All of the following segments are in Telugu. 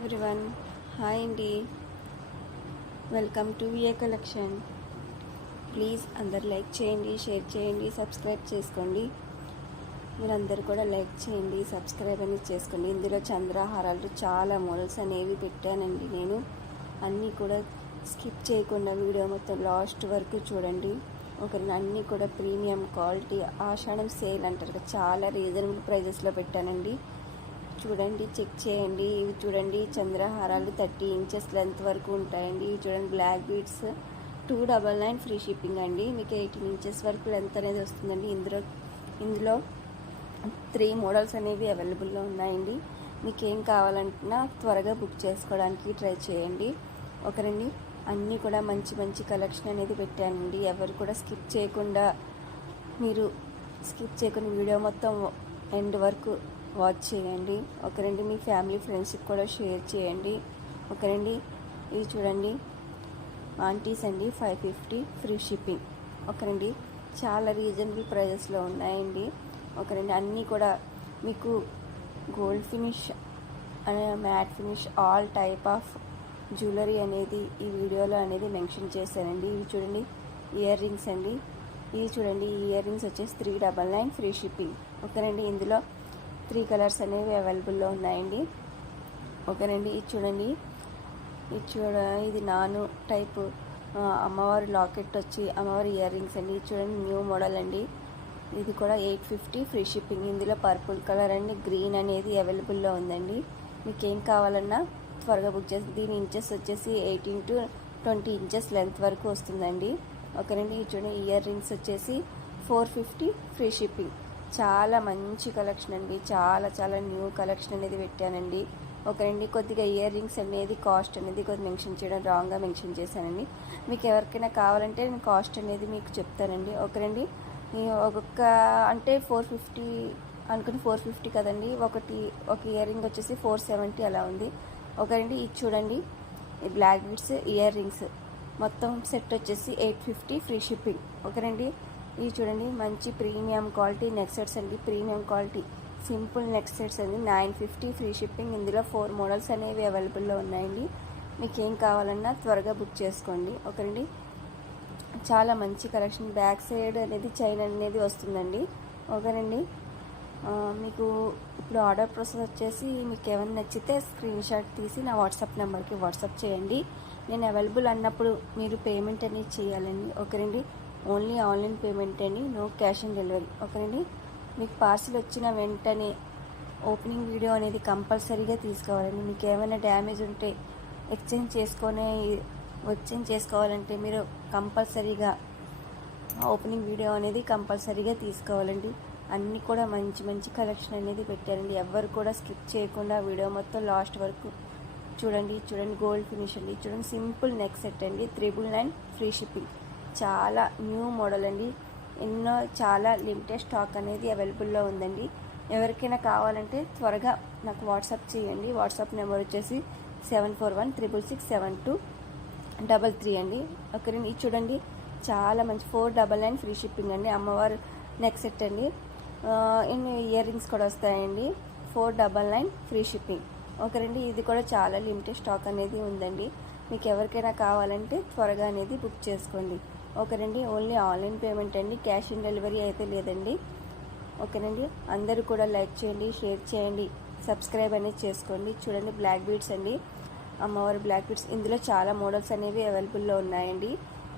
ఎవ్రీవన్, హాయ్ అండి. Welcome to VA collection. Please అందరు లైక్ చేయండి, షేర్ చేయండి, సబ్స్క్రైబ్ చేసుకోండి. మీరందరూ కూడా లైక్ చేయండి, సబ్స్క్రైబ్ అనేది చేసుకోండి. ఇందులో చంద్రహారాలు చాలా మోడల్స్ అనేవి పెట్టానండి. నేను అన్నీ కూడా స్కిప్ చేయకుండా వీడియో మొత్తం లాస్ట్ వరకు చూడండి. అన్నీ కూడా ప్రీమియం క్వాలిటీ, ఆషాఢం సేల్ అంటారు కదా, చాలా రీజనబుల్ ప్రైజెస్లో పెట్టానండి. చూడండి, చెక్ చేయండి. ఇవి చూడండి, చంద్రహారాలు 30 ఇంచెస్ లెంత్ వరకు ఉంటాయండి. ఇవి చూడండి, బ్లాక్ బీడ్స్ 299 ఫ్రీ షిప్పింగ్ అండి. మీకు 18 ఇంచెస్ వరకు లెంత్ అనేది వస్తుందండి. ఇందులో 3 మోడల్స్ అనేవి అవైలబుల్లో ఉన్నాయండి. మీకు ఏం కావాలంటున్నా త్వరగా బుక్ చేసుకోవడానికి ట్రై చేయండి. ఓకేనండి, అన్నీ కూడా మంచి మంచి కలెక్షన్ అనేది పెట్టానండి. ఎవరు కూడా స్కిప్ చేయకుండా వీడియో మొత్తం ఎండ్ వరకు వాచ్ చేయండి. ఓకేనండి, మీ ఫ్యామిలీ ఫ్రెండ్స్కి కూడా షేర్ చేయండి. ఓకేనండి, ఇవి చూడండి, ఆంటీస్ అండి, 550 ఫ్రీ షిప్పింగ్. ఓకేనండి, చాలా రీజనబుల్ ప్రైజెస్లో ఉన్నాయండి. ఓకేనండి, అన్నీ కూడా మీకు గోల్డ్ ఫినిష్ అనే matte finish all type of jewellery అనేది ఈ వీడియోలో అనేది మెన్షన్ చేశానండి. ఇవి చూడండి, ఇయర్ రింగ్స్ అండి. ఇవి చూడండి, ఈ ఇయర్ రింగ్స్ వచ్చేసి 399 ఫ్రీ షిప్పింగ్. ఓకేనండి, ఇందులో 3 కలర్స్ అనేవి అవైలబుల్లో ఉన్నాయండి. ఓకేనండి, ఇది చూడండి, ఇది నాను టైపు అమ్మవారి లాకెట్ వచ్చి అమ్మవారి ఇయర్ రింగ్స్ అండి. ఇది చూడండి, న్యూ మోడల్ అండి. ఇది కూడా 850 ఫ్రీ షిప్పింగ్. ఇందులో పర్పుల్ కలర్ అండి, గ్రీన్ అనేది అవైలబుల్లో ఉందండి. మీకు ఏం కావాలన్నా త్వరగా బుక్ చేసి. దీని ఇంచెస్ వచ్చేసి 18 to 20 ఇంచెస్ లెంత్ వరకు వస్తుందండి. ఓకేనండి, ఇది చూడండి, ఇయర్ రింగ్స్ వచ్చేసి 450 ఫ్రీ షిప్పింగ్. చాలా మంచి కలెక్షన్ అండి. చాలా న్యూ కలెక్షన్ అనేది పెట్టానండి. ఓకేనండి, కొద్దిగా ఇయర్ రింగ్స్ అనేది కాస్ట్ అనేది కొద్దిగా మెన్షన్ చేయడం రాంగ్గా మెన్షన్ చేశానండి. మీకు ఎవరికైనా కావాలంటే నేను కాస్ట్ అనేది మీకు చెప్తానండి. ఓకేనండి, ఒక్కొక్క అంటే 450 అనుకుని 450 కదండి. ఒక ఇయర్ రింగ్ వచ్చేసి 470 అలా ఉంది. ఓకేనండి, ఇది చూడండి, ఈ బ్లాక్ బీడ్స్ ఇయర్ రింగ్స్ మొత్తం సెట్ వచ్చేసి 850 ఫ్రీ షిప్పింగ్. ఓకేనండి, ఇవి చూడండి, మంచి ప్రీమియం క్వాలిటీ నెక్ సెట్స్ అండి. Premium quality simple neck sets అండి, 950 ఫ్రీ షిప్పింగ్. ఇందులో 4 మోడల్స్ అనేవి అవైలబుల్లో ఉన్నాయండి. మీకు ఏం కావాలన్నా త్వరగా బుక్ చేసుకోండి. ఓకేనండి, చాలా మంచి కలెక్షన్. బ్యాక్ సైడ్ అనేది చైన్ అనేది వస్తుందండి. ఓకేనండి, మీకు ఇప్పుడు ఆర్డర్ ప్రాసెస్ వచ్చేసి మీకు ఏమైనా నచ్చితే స్క్రీన్ షాట్ తీసి నా వాట్సాప్ నెంబర్కి వాట్సాప్ చేయండి. నేను అవైలబుల్ అన్నప్పుడు మీరు పేమెంట్ అనేది చేయాలండి. ఓకేనండి, ఓన్లీ ఆన్లైన్ పేమెంట్ అని, నో క్యాష్ ఆన్ డెలివరీ. ఓకేనండి, మీకు పార్సిల్ వచ్చిన వెంటనే ఓపెనింగ్ వీడియో అనేది కంపల్సరీగా తీసుకోవాలండి. మీకు ఏమైనా డ్యామేజ్ ఉంటే ఎక్స్చేంజ్ చేసుకోవాలంటే మీరు కంపల్సరీగా ఓపెనింగ్ వీడియో అనేది కంపల్సరీగా తీసుకోవాలండి. అన్నీ కూడా మంచి మంచి కలెక్షన్ అనేది పెట్టారండి. ఎవ్వరు కూడా స్కిప్ చేయకుండా వీడియో మొత్తం లాస్ట్ వరకు చూడండి. గోల్డ్ ఫినిష్ అండి. చూడండి, సింపుల్ నెక్ సెట్ అండి, 999 ఫ్రీ షిప్పింగ్. చాలా న్యూ మోడల్ అండి. చాలా లిమిటెడ్ స్టాక్ అనేది అవైలబుల్లో ఉందండి. ఎవరికైనా కావాలంటే త్వరగా నాకు వాట్సాప్ చేయండి. వాట్సాప్ నెంబర్ వచ్చేసి 7416367233 అండి. ఓకేనండి, ఇది చూడండి, చాలా మంచి 499 ఫ్రీ షిప్పింగ్ అండి. అమ్మవారు నెక్ సెట్ అండి. ఇయర్ రింగ్స్ కూడా వస్తాయండి. 499 ఫ్రీ షిప్పింగ్. ఓకేనండి, ఇది కూడా చాలా లిమిటెడ్ స్టాక్ అనేది ఉందండి. మీకు ఎవరికైనా కావాలంటే త్వరగా అనేది బుక్ చేసుకోండి. ఓకేనండి, ఓన్లీ ఆన్లైన్ పేమెంట్ అండి, క్యాష్ ఆన్ డెలివరీ అయితే లేదండి. ఓకేనండి, అందరూ కూడా లైక్ చేయండి, షేర్ చేయండి, సబ్స్క్రైబ్ అనేది చేసుకోండి. చూడండి, బ్లాక్ బీడ్స్ అండి, అమ్మవారి బ్లాక్ బీడ్స్. ఇందులో చాలా మోడల్స్ అనేవి అవైలబుల్లో ఉన్నాయండి.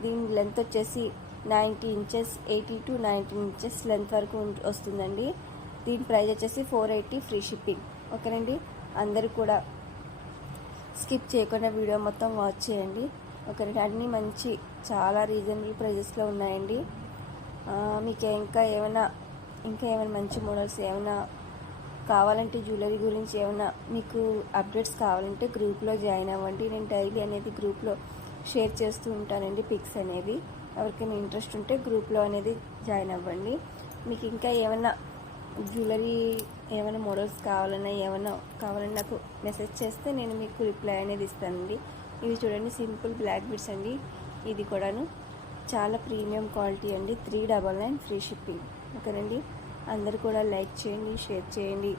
దీని లెంత్ వచ్చేసి 90 ఇంచెస్, 80 to 90 ఇంచెస్ లెంత్ వరకు వస్తుందండి. దీని ప్రైస్ వచ్చేసి 480 ఫ్రీ షిప్పింగ్. ఓకేనండి, అందరూ కూడా స్కిప్ చేయకుండా వీడియో మొత్తం వాచ్ చేయండి. ఓకేనండి, అన్నీ మంచి చాలా రీజనబుల్ ప్రైజెస్లో ఉన్నాయండి. మీకు ఇంకా ఏమైనా మంచి మోడల్స్ ఏమైనా కావాలంటే, జ్యువెలరీ గురించి ఏమైనా మీకు అప్డేట్స్ కావాలంటే గ్రూప్లో జాయిన్ అవ్వండి. నేను డైలీ అనేది గ్రూప్లో షేర్ చేస్తూ ఉంటానండి పిక్స్ అనేవి. ఎవరికైనా ఇంట్రెస్ట్ ఉంటే గ్రూప్లో అనేది జాయిన్ అవ్వండి. మీకు ఇంకా ఏమైనా జ్యువెలరీ మోడల్స్ కావాలన్నా నాకు మెసేజ్ చేస్తే నేను మీకు రిప్లై అనేది ఇస్తానండి. ఇవి చూడండి, సింపుల్ బ్లాక్ బీడ్స్ అండి. ఇది కూడాను చాలా ప్రీమియం క్వాలిటీ అండి, 399 ఫ్రీ షిప్పింగ్. ఓకేనండి, అందరూ కూడా లైక్ చేయండి, షేర్ చేయండి,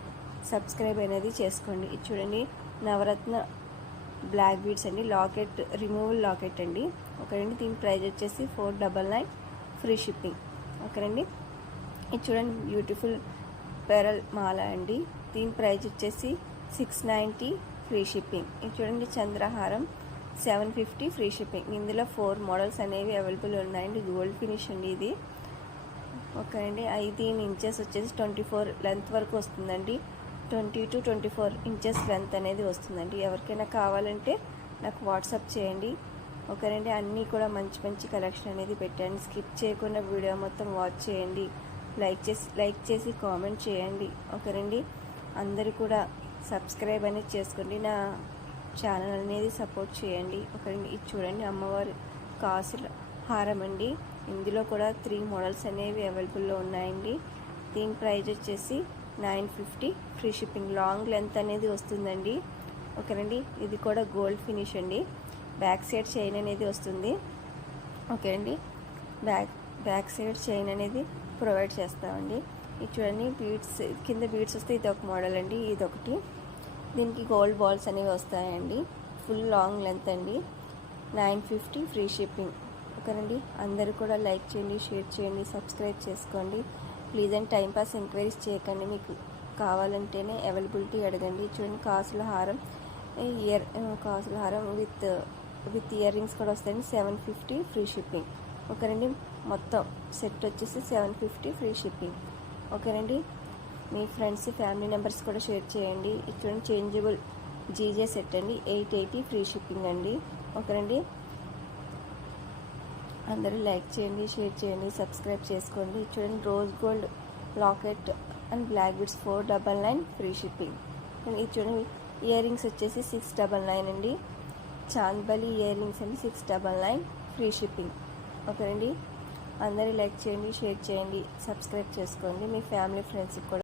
సబ్స్క్రైబ్ అనేది చేసుకోండి. ఇది చూడండి, నవరత్న బ్లాక్ బీడ్స్ అండి, లాకెట్ రిమూవల్ లాకెట్ అండి. ఓకేనండి, దీని ప్రైస్ వచ్చేసి 499 ఫ్రీ షిప్పింగ్. ఓకేనండి, ఇది చూడండి బ్యూటిఫుల్ పెరల్ మాల అండి, దీని ప్రైస్ వచ్చేసి 690 ఫ్రీ షిప్పింగ్. ఇది చూడండి చంద్రహారం 750 ఫ్రీ షిప్పింగ్. ఇందులో 4 మోడల్స్ అనేవి అవైలబుల్ ఉన్నాయండి. గోల్డ్ ఫినిష్ అండి ఇది. ఓకేనండి, 18 ఇంచెస్ వచ్చేసి 24 లెంత్ వరకు వస్తుందండి. 20 to 24 ఇంచెస్ లెంత్ అనేది వస్తుందండి. ఎవరికైనా కావాలంటే నాకు వాట్సాప్ చేయండి. ఓకేనండి, అన్నీ కూడా మంచి మంచి కలెక్షన్ అనేది పెట్టండి. స్కిప్ చేయకుండా వీడియో మొత్తం వాచ్ చేయండి. లైక్ చేసి కామెంట్ చేయండి. ఓకేనండి, అందరూ కూడా సబ్స్క్రైబ్ అనేది చేసుకోండి, నా ఛానల్ అనేది సపోర్ట్ చేయండి. ఓకేనండి, ఇది చూడండి అమ్మవారి కాసుల హారం అండి. ఇందులో కూడా 3 మోడల్స్ అనేవి అవైలబుల్లో ఉన్నాయండి. దీని ప్రైస్ వచ్చేసి 950 ఫ్రీ షిప్పింగ్. లాంగ్ లెంత్ అనేది వస్తుందండి. ఓకేనండి, ఇది కూడా గోల్డ్ ఫినిష్ అండి. బ్యాక్ సైడ్ చైన్ అనేది వస్తుంది. ఓకే అండి, బ్యాక్ సైడ్ చైన్ అనేది ప్రొవైడ్ చేస్తామండి. ఇది చూడండి బీడ్స్, కింద బీడ్స్ వస్తే ఇది ఒక మోడల్ అండి, ఇది ఒకటి. దీనికి గోల్డ్ బాల్స్ అనేవి వస్తాయండి. ఫుల్ లాంగ్ లెంత్ అండి. 950 ఫ్రీ షిప్పింగ్. ఓకేనండి, అందరూ కూడా లైక్ చేయండి, షేర్ చేయండి, సబ్స్క్రైబ్ చేసుకోండి. ప్లీజ్ అండ్ టైంపాస్ ఎంక్వైరీస్ చేయకండి, మీకు కావాలంటేనే అవైలబిలిటీ అడగండి. చూడండి కాసుల హారం విత్ ఇయర్ రింగ్స్ కూడా వస్తాయండి. 750 ఫ్రీ షిప్పింగ్. ఓకేనండి, మొత్తం సెట్ వచ్చేసి 750 ఫ్రీ షిప్పింగ్. ఓకేనండి, మీ ఫ్రెండ్స్ ఫ్యామిలీ మెంబర్స్ కూడా షేర్ చేయండి. ఇక్కడ చేంజబుల్ జీజే సెట్ అండి, 880 ఫ్రీ షిప్పింగ్ అండి. ఓకేనండి, అందరూ లైక్ చేయండి, షేర్ చేయండి, సబ్స్క్రైబ్ చేసుకోండి. చూడండి rose gold locket and black beads 499 free shipping. ఇది చూడండి ఇయర్ రింగ్స్ వచ్చేసి 699 అండి. చాంద్బలి ఇయర్ రింగ్స్ అండి 699 ఫ్రీ షిప్పింగ్. ఓకేనండి, అందరూ లైక్ చేయండి, షేర్ చేయండి, సబ్స్క్రైబ్ చేసుకోండి. మీ ఫ్యామిలీ ఫ్రెండ్స్కి కూడా